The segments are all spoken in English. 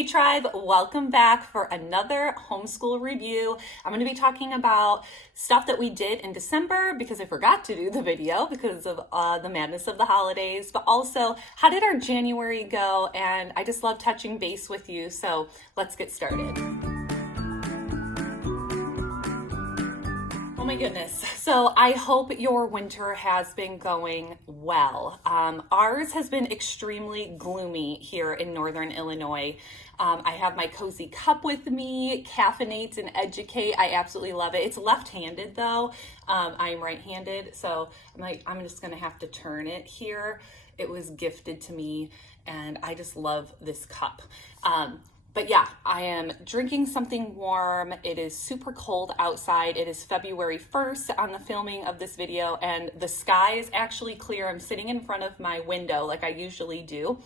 Hey Tribe, welcome back for another homeschool review. I'm going to be talking about stuff that we did in December because I forgot to do the video because of the madness of the holidays, but also how did our January go, and I just love touching base with you, so let's get started. Oh my goodness. So I hope your winter has been going well. Ours has been extremely gloomy here in Northern Illinois. I have my cozy cup with me, caffeinate and educate. I absolutely love it. It's left-handed though. I'm right-handed, so I'm just gonna have to turn it here. It was gifted to me and I just love this cup. But yeah, I am drinking something warm. It is super cold outside. It is February 1st on the filming of this video, and the sky is actually clear. I'm sitting in front of my window like I usually do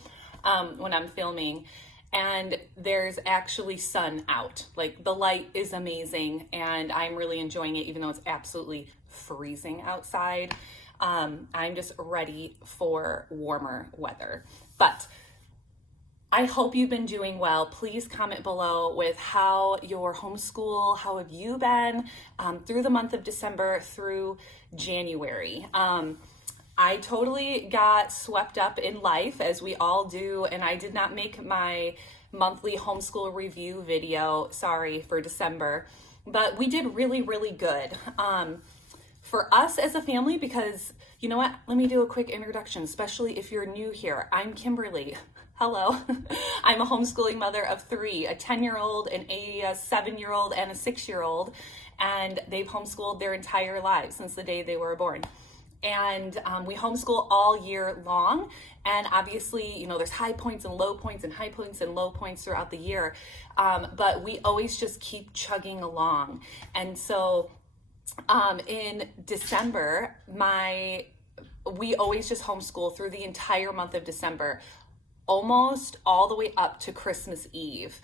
when I'm filming, and there's actually sun out. Like, the light is amazing, and I'm really enjoying it even though it's absolutely freezing outside. I'm just ready for warmer weather. But I hope you've been doing well. Please comment below with how your homeschool, how have you been through the month of December through January. I totally got swept up in life, as we all do, and I did not make my monthly homeschool review video, sorry, for December, but we did really, really good. For us as a family, because you know what, let me do a quick introduction, especially if you're new here. I'm Kimberly. Hello. I'm a homeschooling mother of three, a 10-year-old, a 7-year-old, and a 6-year-old, and they've homeschooled their entire lives since the day they were born. And we homeschool all year long, and obviously, you know, there's high points and low points and high points and low points throughout the year, but we always just keep chugging along. And so in December, we always just homeschool through the entire month of December, almost all the way up to Christmas Eve.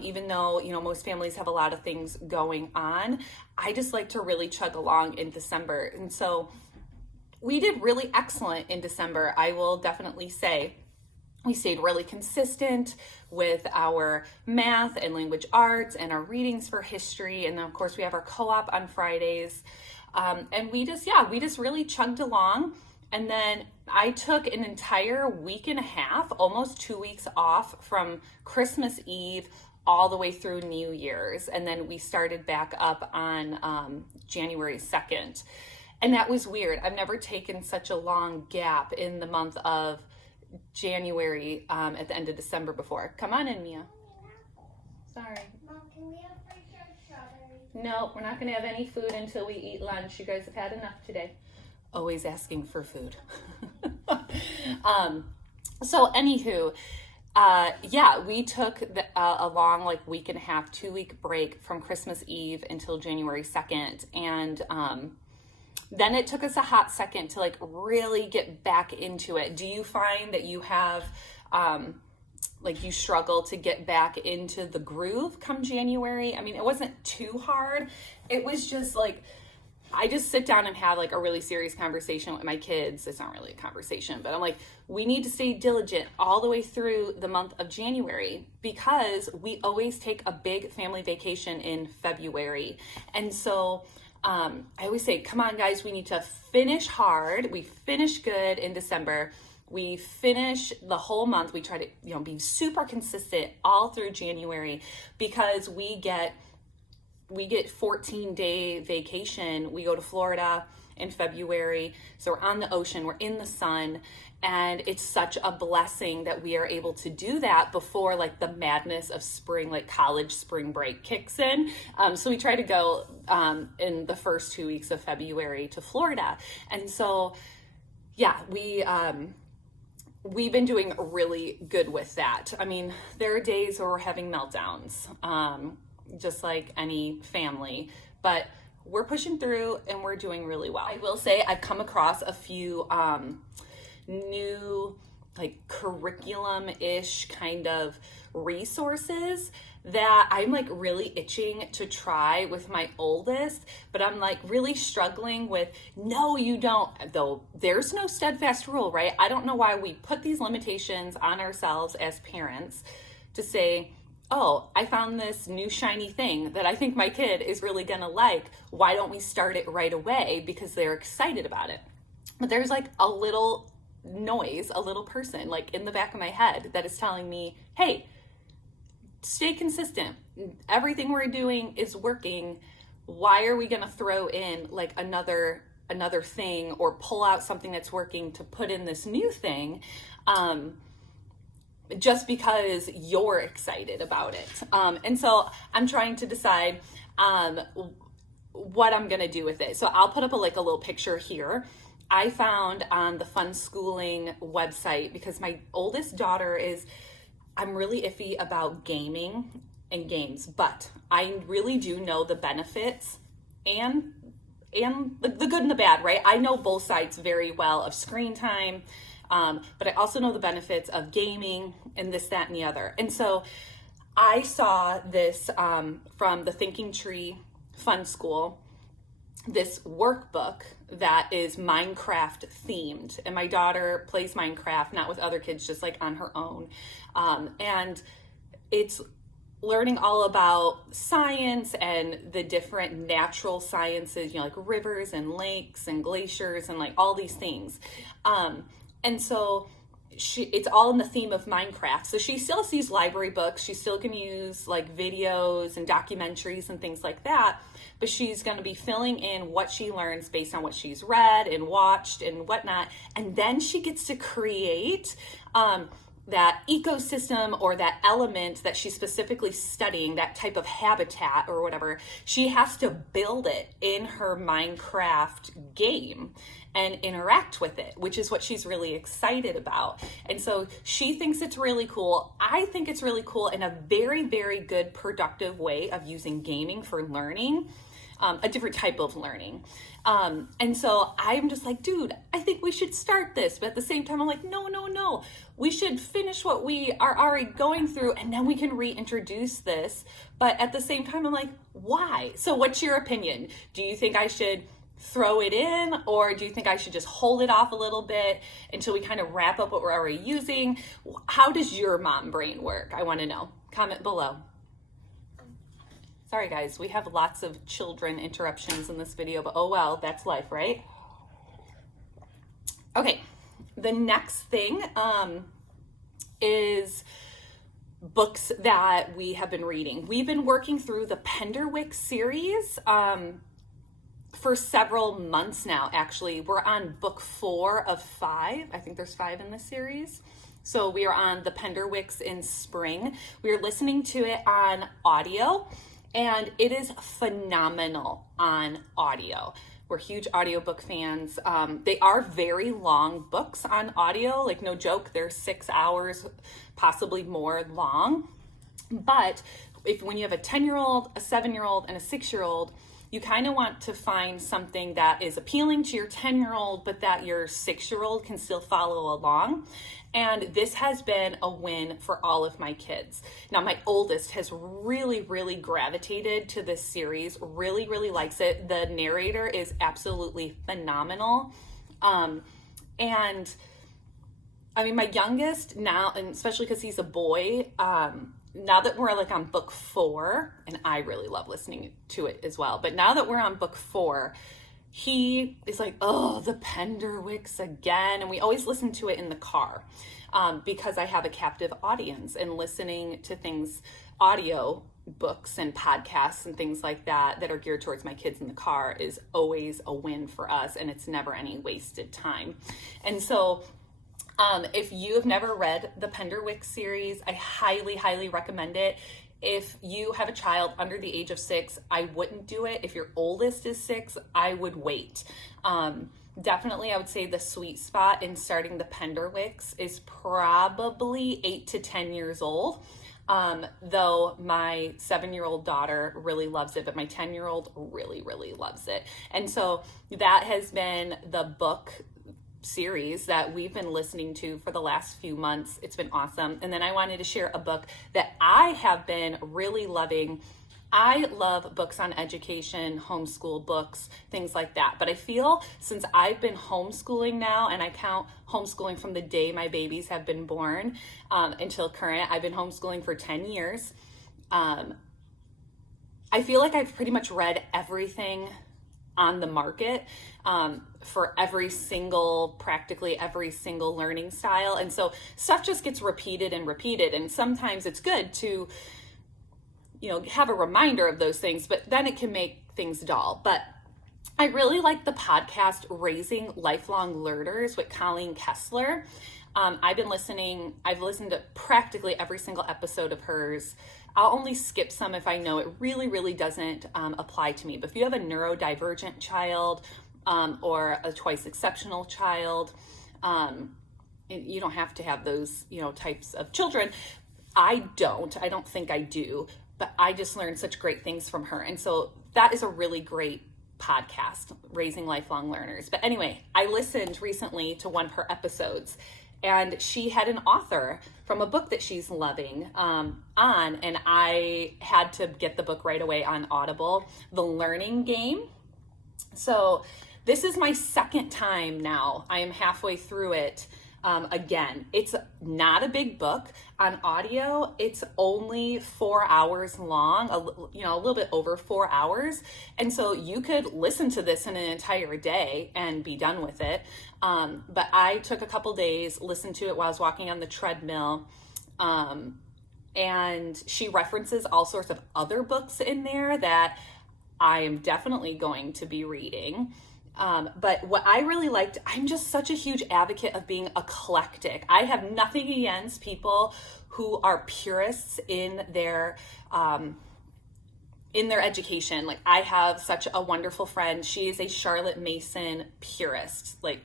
Even though, you know, most families have a lot of things going on, I just like to really chug along in December. And so we did really excellent in December. I will definitely say we stayed really consistent with our math and language arts and our readings for history. And then of course we have our co-op on Fridays. And we just really chugged along. And then I took an entire week and a half, almost 2 weeks off from Christmas Eve all the way through New Year's. And then we started back up on January 2nd. And that was weird. I've never taken such a long gap in the month of January at the end of December before. Come on in, Mia. Sorry. Mom, can we have fresh strawberries? No, we're not going to have any food until we eat lunch. You guys have had enough today. Always asking for food. So anywho, yeah, we took a long week and a half, 2-week break from Christmas Eve until January 2nd. And then it took us a hot second to really get back into it. Do you find that you have, you struggle to get back into the groove come January? I mean, it wasn't too hard. It was just I just sit down and have a really serious conversation with my kids. It's not really a conversation, but I'm we need to stay diligent all the way through the month of January because we always take a big family vacation in February. And so I always say, come on guys, we need to finish hard. We finish good in December. We finish the whole month. We try to, be super consistent all through January because we get 14-day vacation. We go to Florida in February. So we're on the ocean, we're in the sun, and it's such a blessing that we are able to do that before the madness of spring, college spring break kicks in. So we try to go in the first 2 weeks of February to Florida. And so, yeah, we've been doing really good with that. I mean, there are days where we're having meltdowns, just like any family, but we're pushing through and we're doing really well. I will say I've come across a few new curriculum-ish kind of resources that I'm really itching to try with my oldest, but I'm really struggling with, no, you don't, though there's no steadfast rule, right? I don't know why we put these limitations on ourselves as parents to say, oh, I found this new shiny thing that I think my kid is really gonna like. Why don't we start it right away? Because they're excited about it. But there's like a little noise, a little person like in the back of my head that is telling me, hey, stay consistent. Everything we're doing is working. Why are we gonna throw in like another thing or pull out something that's working to put in this new thing? Just because you're excited about it. And so I'm trying to decide what I'm gonna do with it. So I'll put up a little picture here. I found on the Fun Schooling website, because my oldest daughter I'm really iffy about gaming and games, but I really do know the benefits and the good and the bad, right? I know both sides very well of screen time. But I also know the benefits of gaming and this, that, and the other. And so I saw this from the Thinking Tree Fun School, this workbook that is Minecraft themed. And my daughter plays Minecraft, not with other kids, just like on her own. And it's learning all about science and the different natural sciences, like rivers and lakes and glaciers and like all these things. And so it's all in the theme of Minecraft. So she still sees library books. She still can use like videos and documentaries and things like that. But she's going to be filling in what she learns based on what she's read and watched and whatnot. And then she gets to create that ecosystem or that element that she's specifically studying, that type of habitat or whatever. She has to build it in her Minecraft game and interact with it, which is what she's really excited about. And so she thinks it's really cool. I think it's really cool in a very, very good, productive way of using gaming for learning, a different type of learning. And so I'm just like, dude, I think we should start this. But at the same time, I'm like, no. We should finish what we are already going through and then we can reintroduce this. But at the same time, I'm like, why? So what's your opinion? Do you think I should throw it in, or do you think I should just hold it off a little bit until we kind of wrap up what we're already using? How does your mom brain work? I want to know. Comment below. Sorry guys, we have lots of children interruptions in this video, but oh well, that's life, right? Okay, the next thing is books that we have been reading. We've been working through the Penderwick series for several months now, actually. We're on book 4 of 5. I think there's 5 in this series. So we are on the Penderwicks in spring. We are listening to it on audio, and it is phenomenal on audio. We're huge audiobook fans. They are very long books on audio, like no joke, they're 6 hours, possibly more long. But when you have a 10-year-old, a 7-year-old, and a 6-year-old, you kind of want to find something that is appealing to your 10-year-old, but that your 6-year-old can still follow along. And this has been a win for all of my kids. Now, my oldest has really, really gravitated to this series, really, really likes it. The narrator is absolutely phenomenal. And I mean, my youngest now, and especially because he's a boy, now that we're like on book 4, and I really love listening to it as well, but now that we're on book 4, he is like, oh, the Penderwicks again. And we always listen to it in the car because I have a captive audience, and listening to things, audio books and podcasts and things like that are geared towards my kids in the car is always a win for us, and it's never any wasted time. And so if you have never read the Penderwick series, I highly, highly recommend it. If you have a child under the age of 6, I wouldn't do it. If your oldest is 6, I would wait. Definitely, I would say the sweet spot in starting the Penderwicks is probably 8 to 10 years old. Though my 7-year-old daughter really loves it, but my 10-year-old really, really loves it. And so that has been the book series that we've been listening to for the last few months. It's been awesome. And then I wanted to share a book that I have been really loving. I love books on education, homeschool books, things like that. But I feel since I've been homeschooling now, and I count homeschooling from the day my babies have been born until current, I've been homeschooling for 10 years. I feel like I've pretty much read everything on the market for practically every single learning style. And so stuff just gets repeated and repeated. And sometimes it's good to, have a reminder of those things, but then it can make things dull. But I really like the podcast Raising Lifelong Learners with Colleen Kessler. I've listened to practically every single episode of hers. I'll only skip some if I know it really, really doesn't apply to me. But if you have a neurodivergent child or a twice exceptional child, you don't have to have those, types of children. I don't think I do, but I just learned such great things from her. And so that is a really great podcast, Raising Lifelong Learners. But anyway, I listened recently to one of her episodes, and she had an author from a book that she's loving and I had to get the book right away on Audible, The Learning Game. So this is my second time now. I am halfway through it again. It's not a big book. On audio, it's only 4 hours long, a little bit over 4 hours. And so you could listen to this in an entire day and be done with it. But I took a couple days, listened to it while I was walking on the treadmill. And she references all sorts of other books in there that I am definitely going to be reading. But what I really liked, I'm just such a huge advocate of being eclectic. I have nothing against people who are purists in their education. Like, I have such a wonderful friend. She is a Charlotte Mason purist. Like,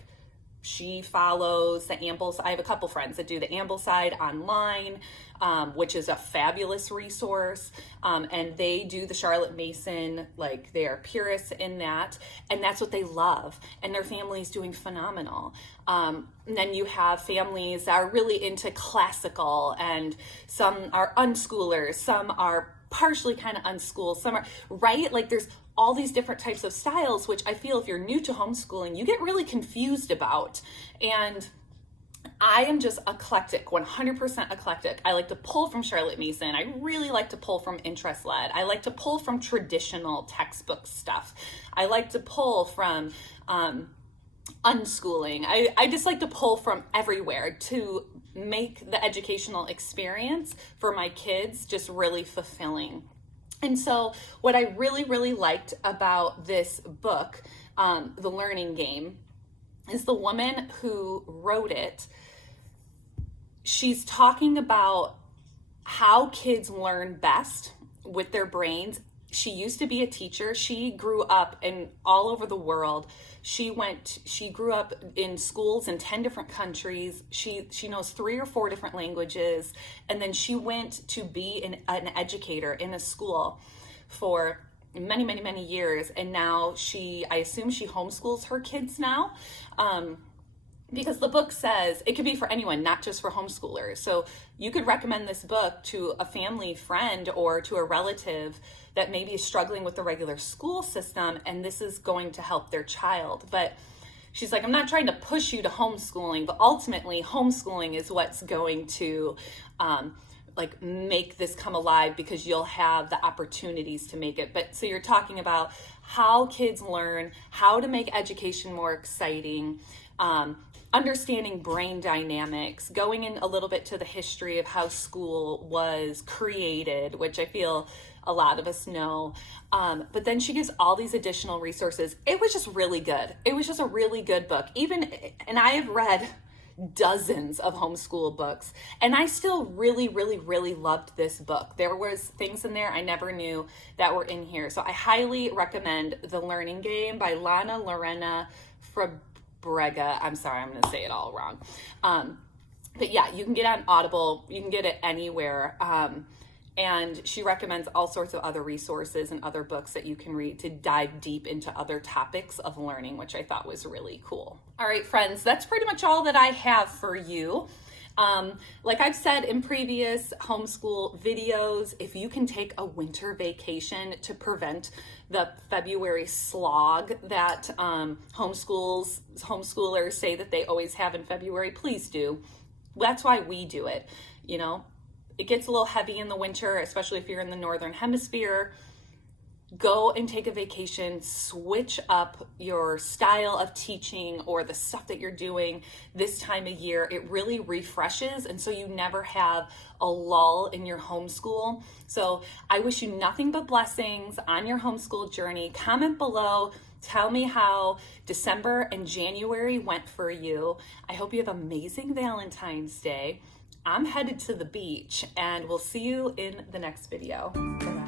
she follows the Ambleside. I have a couple friends that do the Ambleside online, which is a fabulous resource. And they do the Charlotte Mason, like, they are purists in that. And that's what they love. And their family's doing phenomenal. And then you have families that are really into classical, and some are unschoolers, some are partially kind of unschooled, some are, right? Like, there's all these different types of styles, which I feel if you're new to homeschooling, you get really confused about. And I am just eclectic, 100% eclectic. I like to pull from Charlotte Mason. I really like to pull from interest-led. I like to pull from traditional textbook stuff. I like to pull from unschooling. I just like to pull from everywhere to make the educational experience for my kids just really fulfilling. And so what I really, really liked about this book, The Learning Game, is the woman who wrote it. She's talking about how kids learn best with their brains. She used to be a teacher. She grew up all over the world. She grew up in schools in 10 different countries. She knows 3 or 4 different languages. And then she went to be an educator in a school for many, many, many years. And now I assume she homeschools her kids now. Because the book says it could be for anyone, not just for homeschoolers. So you could recommend this book to a family friend or to a relative that maybe is struggling with the regular school system, and this is going to help their child. But she's like, I'm not trying to push you to homeschooling, but ultimately homeschooling is what's going to make this come alive, because you'll have the opportunities to make it. But so you're talking about how kids learn, how to make education more exciting, understanding brain dynamics, going in a little bit to the history of how school was created, which I feel a lot of us know. But then she gives all these additional resources. It was just really good. It was just a really good book. And I have read dozens of homeschool books, and I still really, really, really loved this book. There was things in there I never knew that were in here. So I highly recommend The Learning Game by Lana Lorena Fabrega. I'm sorry, I'm going to say it all wrong. But yeah, you can get it on Audible. You can get it anywhere. And she recommends all sorts of other resources and other books that you can read to dive deep into other topics of learning, which I thought was really cool. All right, friends, that's pretty much all that I have for you. Like I've said in previous homeschool videos, if you can take a winter vacation to prevent the February slog that homeschoolers say that they always have in February, please do. That's why we do it, it gets a little heavy in the winter, especially if you're in the Northern Hemisphere. Go and take a vacation, switch up your style of teaching or the stuff that you're doing this time of year. It really refreshes, and so you never have a lull in your homeschool. So I wish you nothing but blessings on your homeschool journey. Comment below. Tell me how December and January went for you. I hope you have amazing Valentine's Day. I'm headed to the beach, and we'll see you in the next video. Bye-bye.